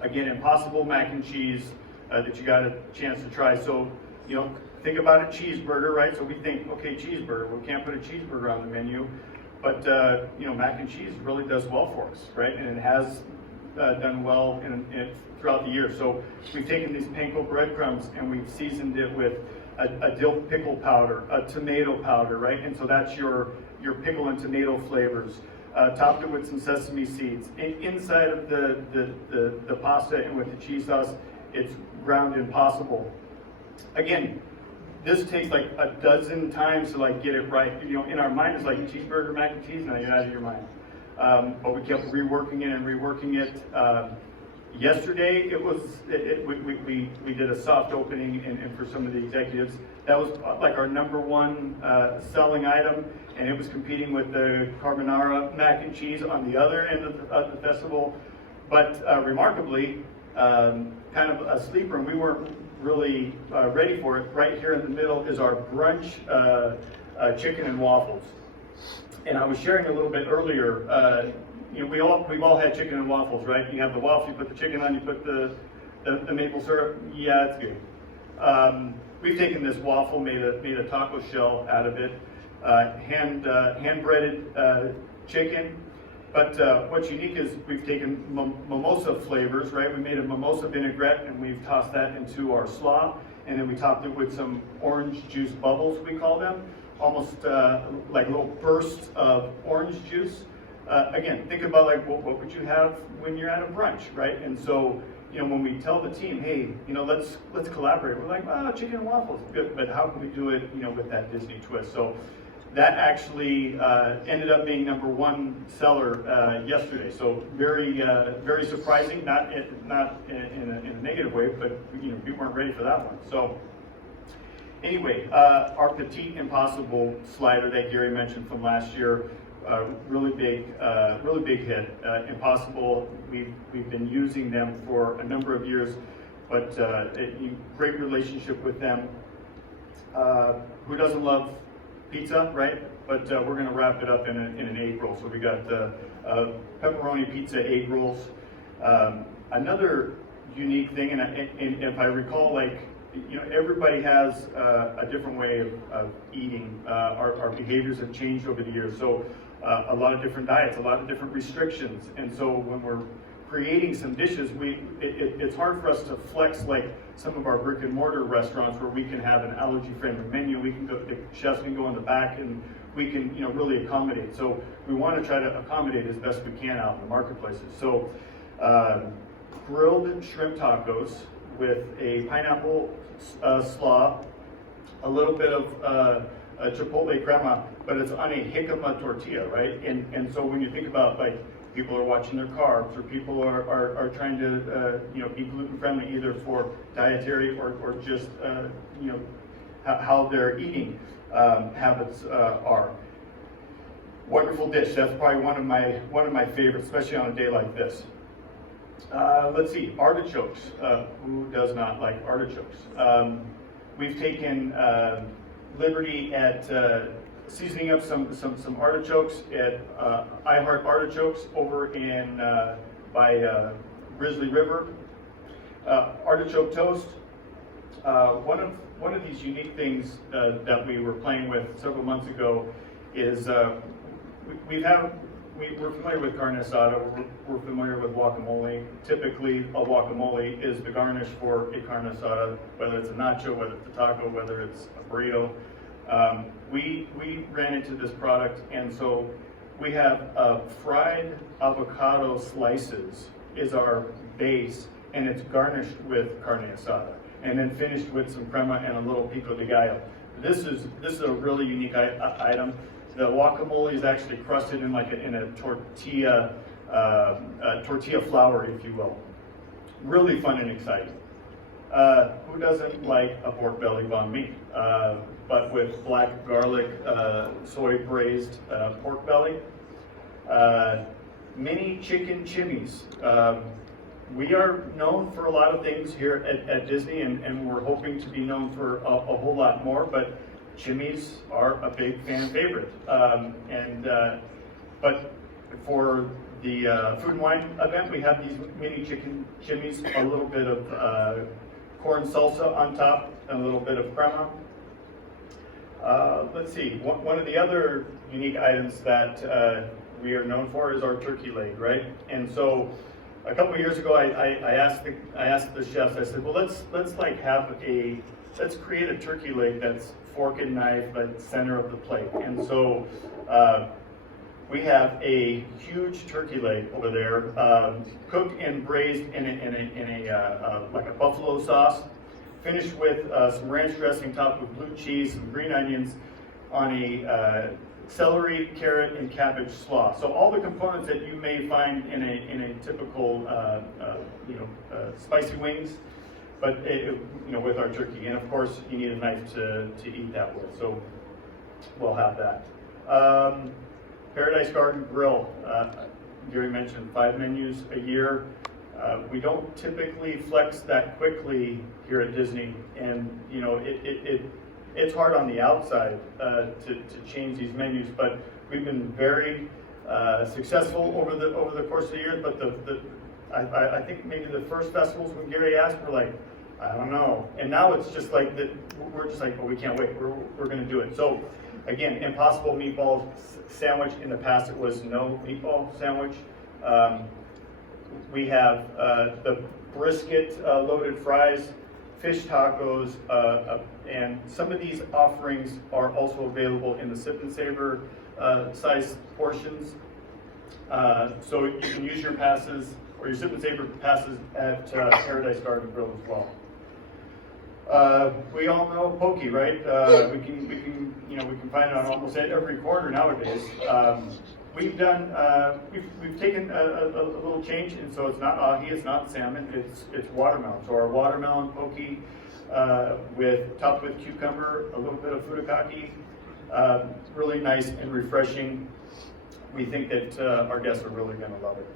Again, Impossible mac and cheese that you got a chance to try. So, think about a cheeseburger, right? So we think, okay, cheeseburger, we can't put a cheeseburger on the menu, but mac and cheese really does well for us, right? And it has done well throughout the year. So we've taken these panko breadcrumbs and we've seasoned it with a dill pickle powder, a tomato powder, right? And so that's your pickle and tomato flavors. Topped it with some sesame seeds. Inside of the pasta and with the cheese sauce, it's ground Impossible. Again, this takes like a dozen times to like get it right. In our mind, it's like cheeseburger, mac and cheese. Now you're out of your mind. But we kept reworking it and reworking it. Yesterday, we did a soft opening, and for some of the executives, that was like our #1 selling item, and it was competing with the carbonara mac and cheese on the other end of the festival. But remarkably, kind of a sleeper, and we weren't really ready for it. Right here in the middle is our brunch chicken and waffles. And I was sharing a little bit earlier. We've all had chicken and waffles, right? You have the waffle, you put the chicken on, you put the maple syrup. Yeah, it's good. We've taken this waffle, made a taco shell out of it, hand breaded chicken. But what's unique is we've taken mimosa flavors, right? We made a mimosa vinaigrette and we've tossed that into our slaw, and then we topped it with some orange juice bubbles, we call them, almost like little bursts of orange juice. Again, think about like what would you have when you're at a brunch, right? And so, when we tell the team, hey, let's collaborate, we're like, chicken and waffles, good, but how can we do it, with that Disney twist? So that actually ended up being #1 seller yesterday. So very surprising, not in a negative way, but we weren't ready for that one. So anyway, our Petite Impossible slider that Gary mentioned from last year. Really big hit. Impossible, we've been using them for a number of years, but great relationship with them. Who doesn't love pizza, right? But we're going to wrap it up in an egg roll. So we got the pepperoni pizza egg rolls. Another unique thing, and if I recall, everybody has a different way of eating. Our behaviors have changed over the years. So a lot of different diets, a lot of different restrictions. And so when we're creating some dishes, it's hard for us to flex like some of our brick and mortar restaurants where we can have an allergy-friendly menu. The chefs can go in the back and we can really accommodate. So we want to try to accommodate as best we can out in the marketplaces. So grilled shrimp tacos with a pineapple slaw, a little bit of chipotle crema, but it's on a jicama tortilla, right? And so when you think about people are watching their carbs, or people are trying to be gluten friendly either for dietary or just how their eating habits are. Wonderful dish. That's probably one of my favorites, especially on a day like this. Let's see, artichokes. Who does not like artichokes? We've taken liberty at seasoning up some artichokes at I Heart Artichokes over in by Grizzly River. Artichoke toast. One of these unique things that we were playing with several months ago is we're familiar with carne asada, we're familiar with guacamole. Typically, a guacamole is the garnish for a carne asada, whether it's a nacho, whether it's a taco, whether it's a burrito. We ran into this product, and so we have fried avocado slices is our base, and it's garnished with carne asada, and then finished with some crema and a little pico de gallo. This is a really unique item. The guacamole is actually crusted in a tortilla flour, if you will. Really fun and exciting. Who doesn't like a pork belly banh mi? But with black garlic, soy braised pork belly. Mini chicken chimneys. We are known for a lot of things here at Disney, and we're hoping to be known for a whole lot more, but chimneys are a big fan favorite. But for food and wine event, we have these mini chicken chimneys, a little bit of corn salsa on top, and a little bit of crema. Let's see, one of the other unique items that we are known for is our turkey leg, right? And so a couple of years ago, I asked the chefs, I said, well, let's create a turkey leg that's fork and knife at the center of the plate. And so we have a huge turkey leg over there, cooked and braised in a like a buffalo sauce, finished with some ranch dressing topped with blue cheese, some green onions on a celery, carrot, and cabbage slaw. So all the components that you may find in a typical spicy wings, but with our turkey. And of course, you need a knife to eat that with. So we'll have that. Paradise Garden Grill. Gary mentioned 5 menus a year. We don't typically flex that quickly here at Disney, and it's hard on the outside to change these menus, but we've been very successful over the course of the years. But I think maybe the first festivals when Gary asked, we're like, I don't know, and now it's just like that. We're just like, well, we can't wait. We're going to do it. So again, Impossible Meatball Sandwich. In the past, it was no meatball sandwich. We have the brisket loaded fries, fish tacos, and some of these offerings are also available in the Sip and Savor size portions. So you can use your passes or your Sip and Savor passes at Paradise Garden Grill as well. We all know poke, right? We can find it on almost every corner nowadays. We've taken a little change, and so it's not ahi, it's not salmon, it's watermelon. So our watermelon poke topped with cucumber, a little bit of furikake, really nice and refreshing. We think that our guests are really going to love it.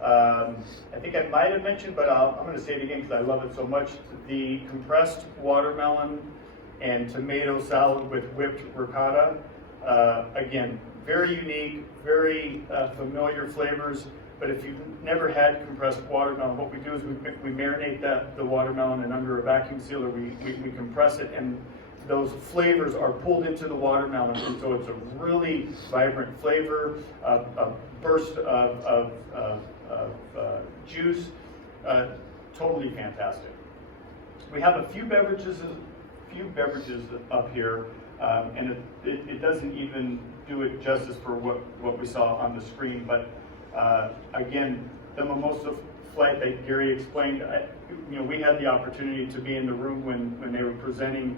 I think I might have mentioned, but I'm going to say it again because I love it so much. The compressed watermelon and tomato salad with whipped ricotta. Again, very unique, very familiar flavors. But if you've never had compressed watermelon, what we do is we marinate the watermelon, and under a vacuum sealer we compress it, and those flavors are pulled into the watermelon, and so it's a really vibrant flavor, a burst of juice, totally fantastic. We have a few beverages up here, and it doesn't even do it justice for what we saw on the screen. But again, the mimosa flight that Gary explained, we had the opportunity to be in the room when they were presenting,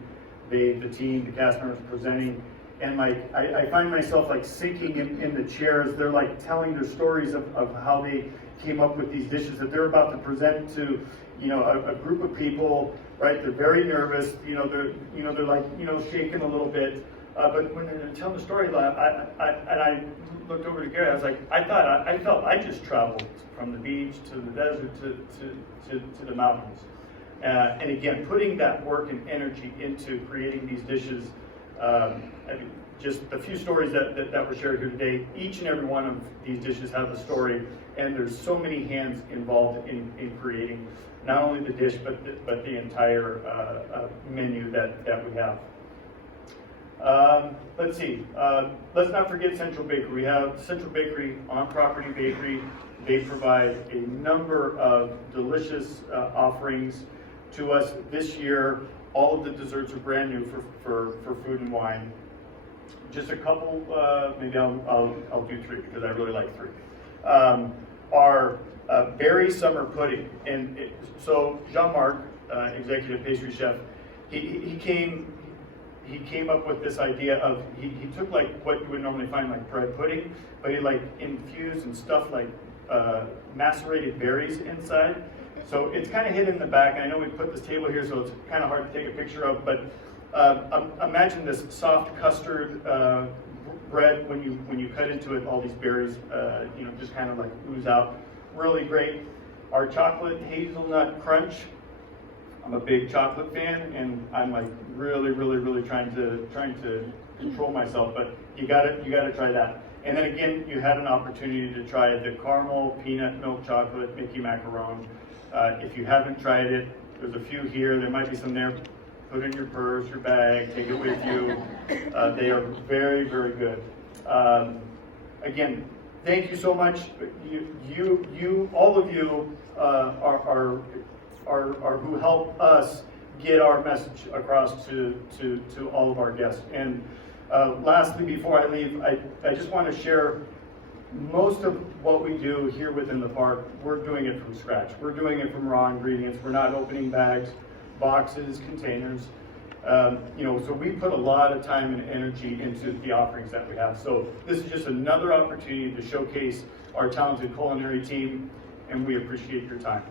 the team, the cast members presenting, and I find myself sinking in the chairs. They're telling their stories of how they came up with these dishes that they're about to present to a group of people. Right, they're very nervous. They're shaking a little bit. But when they're telling the story, I looked over to Gary. I was like, I felt I just traveled from the beach to the desert to the mountains. And again, putting that work and energy into creating these dishes. Just a few stories that were shared here today. Each and every one of these dishes has a story, and there's so many hands involved in creating not only the dish but the entire menu that we have. Let's see. Let's not forget Central Bakery. We have Central Bakery, on-property bakery. They provide a number of delicious offerings to us this year. All of the desserts are brand new for food and wine. Just a couple, maybe I'll do 3 because I really like 3. Our berry summer pudding, and so Jean-Marc, executive pastry chef, he came up with this idea of he took what you would normally find bread pudding, but he infused and stuffed macerated berries inside. So it's kind of hidden in the back, and I know we put this table here, so it's kind of hard to take a picture of, but imagine this soft custard bread when you cut into it, all these berries, just kind of ooze out. Really great. Our chocolate hazelnut crunch. I'm a big chocolate fan, and I'm really trying to control myself, but you gotta try that. And then again, you had an opportunity to try the caramel peanut milk chocolate Mickey macaron. If you haven't tried it, there's a few here. There might be some there. Put in your purse, your bag, take it with you. They are very, very good. Again, thank you so much. All of you are who help us get our message across to all of our guests. And lastly, before I leave, I just want to share most of what we do here within the park. We're doing it from scratch. We're doing it from raw ingredients. We're not opening bags, boxes, containers. So we put a lot of time and energy into the offerings that we have. So this is just another opportunity to showcase our talented culinary team, and we appreciate your time.